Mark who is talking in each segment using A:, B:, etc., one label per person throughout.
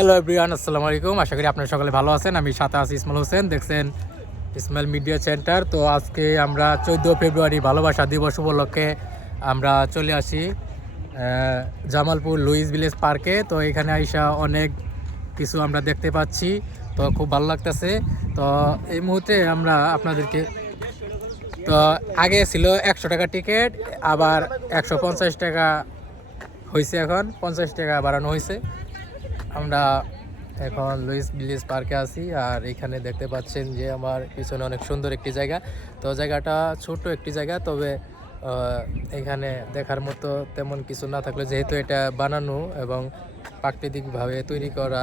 A: Hello everyone আসসালামু আলাইকুম। আশা করি আপনারা সকলে ভালো আছেন। আমি সাথে আছি ইসমাইল হোসেন। দেখছেন ইসমাইল মিডিয়া সেন্টার। তো আজকে আমরা চোদ্দ ফেব্রুয়ারি ভালোবাসা দিবস উপলক্ষে আমরা চলে আসি জামালপুর লুইস ভিলেজ পার্কে। তো এখানে আইসা অনেক কিছু আমরা দেখতে পাচ্ছি। তো খুব ভালো লাগতেছে। তো এই মুহূর্তে আমরা আপনাদেরকে, তো আগে ছিল একশো টাকা টিকিট, আবার একশো পঞ্চাশ টাকা হয়েছে এখন। পঞ্চাশ টাকা বাড়ানো হয়েছে আমরা এখন লুইস ভিলেজ পার্কে আছি আর এখানে দেখতে পাচ্ছেন যে আমার পিছনে অনেক সুন্দর একটি জায়গা। তো জায়গাটা ছোট একটি জায়গা, তবে এখানে দেখার মতো তেমন কিছু না থাকলে যেহেতু এটা বানানো এবং প্রাকৃতিকভাবে তৈরি করা,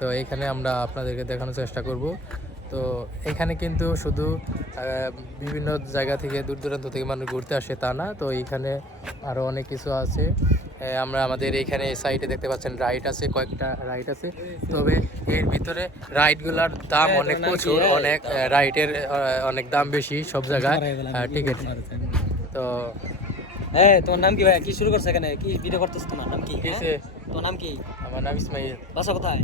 A: তো এখানে আমরা আপনাদেরকে দেখানোর চেষ্টা করব। তো এখানে কিন্তু শুধু বিভিন্ন জায়গা থেকে, দূর দূরান্ত থেকে মানুষ ঘুরতে আসে তা না, তো এইখানে আরও অনেক কিছু আছে। আমরা আমাদের এখানে সাইডে দেখতে পাচ্ছেন রাইড আছে কয়েকটা রাইড আছে। তবে এর ভিতরে রাইডগুলোর দাম অনেক প্রচুর অনেক রাইডের অনেক দাম বেশি সব জায়গায় টিকিট তো
B: হ্যাঁ তোমার নাম কি ভাই? কি শুরু করছে এখানে? কি ভিডিও করতেছ তোমার? নাম কি? হ্যাঁ? তোমার নাম কি?
A: আমার নাম ইসমাইল।
B: বাসা কোথায়?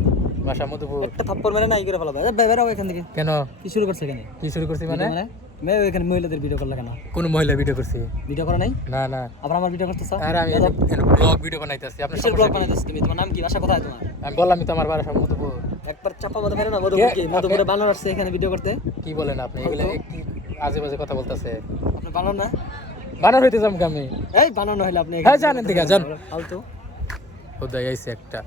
A: বাসা মধুপুর
B: একটা থাপ্পড় মেরে নাই করে ফেলাবে। বেরাও এখান থেকে।
A: কেন?
B: কি শুরু করছে এখানে?
A: কি শুরু করছি মানে?
B: মানে? মেয়ে এখানে মহিলাদের ভিডিও করলে কেন?
A: কোন মহিলা ভিডিও করছি?
B: ভিডিও করা নাই?
A: না না।
B: আবার আমার ভিডিও করতেছ?
A: আর আমি ব্লগ ভিডিও বানাইতেছি আপনার
B: কিসের ব্লগ বানাইতেছ তুমি? তোমার নাম কি? বাসা কোথায় তোমার?
A: আমি বললামই তো আমার বাসা মধুপুর
B: একবার চাপা মতো মেরে না মধুপুর
A: কি?
B: মধুপুরে বানানো আসছে এখানে ভিডিও করতে।
A: কি বলেন আপনি? এগুলো কি আজে বাজে কথা বলতেছে।
B: আপনি বানানো না?
A: বানার হইতে যাম আমি?
B: এই বানানো হইলে আপনি
A: হ্যাঁ, জানেন দিকে, যান।
B: ফালতু।
A: খোদাই আইছে একটা।